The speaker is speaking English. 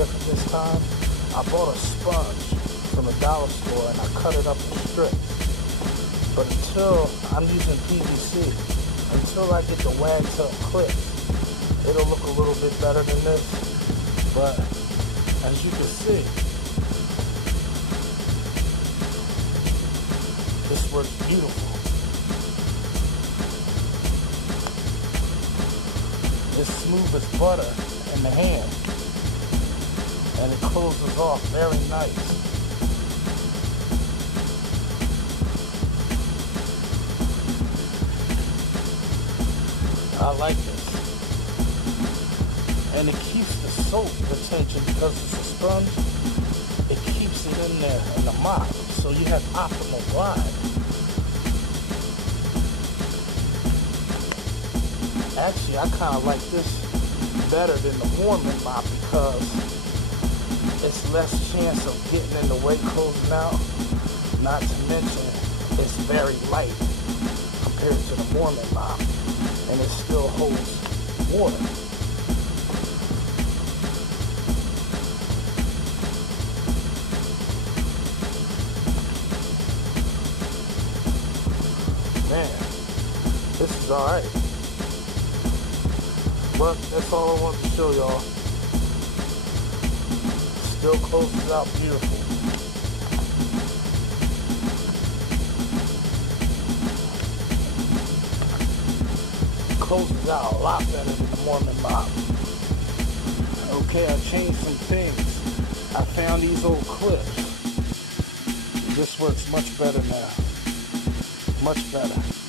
different this time. I bought a sponge from a dollar store and I cut it up in strips. But until I'm using PVC, until I get the Wagtail clips, it'll look a little bit better than this. But as you can see, this works beautiful. It's smooth as butter in the hand, and it closes off very nice. I like this. And it keeps the soap retention because it's a sponge. It keeps it in there in the mop, so you have optimal glide. Actually, I kind of like this better than the warming mop because it's less chance of getting in the way closing out. Not to mention, it's very light compared to the warming mop, and it still holds water. Man, this is alright. But that's all I wanted to show y'all. Still closes out beautiful. Closes out a lot better than the Mormon mop. Okay, I changed some things. I found these old clips. This works much better now. Much better.